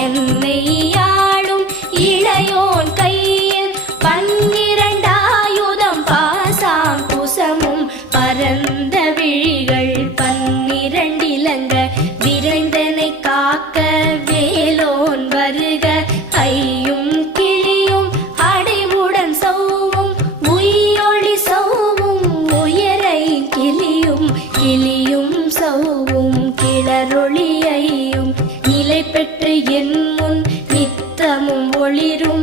என்னை ஆளும் இளையோன் கையில் 12 பாசாம் குசமும் பரந்த விழிகள் 12 இலங்க விரைந்தனை காக்க வேலோன் வருக. ஐயும் கிளியும் அடைவுடன் சௌவும் உயிரொளி சௌவும் உயரை கிளியும் கிளியும் சௌவும் கிளரொளியையும் நிலை பெற்று என் முன் நித்தமும் ஒளிரும்